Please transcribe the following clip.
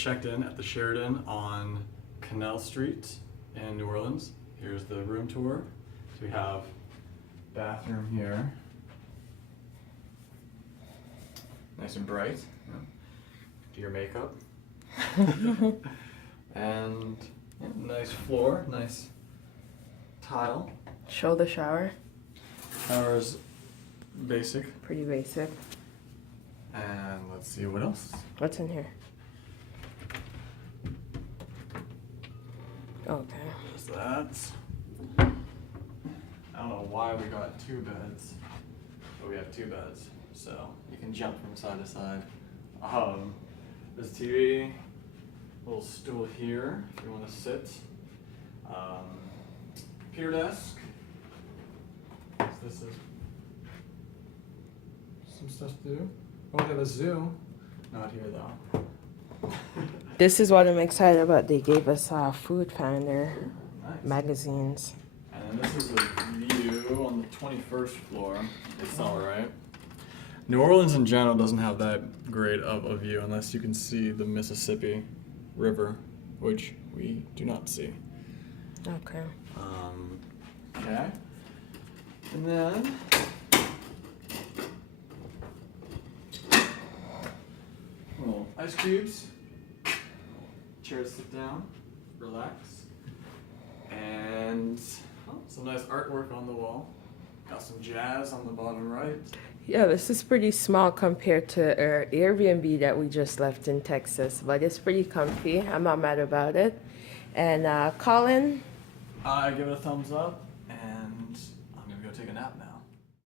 checked in at the Sheraton on Canal Street in New Orleans. Here's the room tour. So we have bathroom here. Nice and bright. Yeah. Do your makeup. And yeah, nice floor, nice tile. Show the shower. Shower's basic. Pretty basic. And let's see what else. What's in here? Okay. There's that. I don't know why we got 2 beds, but we have 2 beds, so you can jump from side to side. There's TV, little stool here if you want to sit. Pier desk. So this is some stuff to do. Oh, we have a zoo. Not here though. This is what I'm excited about. They gave us Food Finder Nice. magazines. And then this is a view on the 21st floor. It's alright. New Orleans in general doesn't have that great of a view unless you can see the Mississippi River, which we do not see. Okay. Okay. And then little ice cubes. Chair to sit down, relax. And some nice artwork on the wall. Got some jazz on the bottom right. Yeah, this is pretty small compared to our Airbnb that we just left in Texas, but it's pretty comfy. I'm not mad about it. And Colin, I give it a thumbs up, and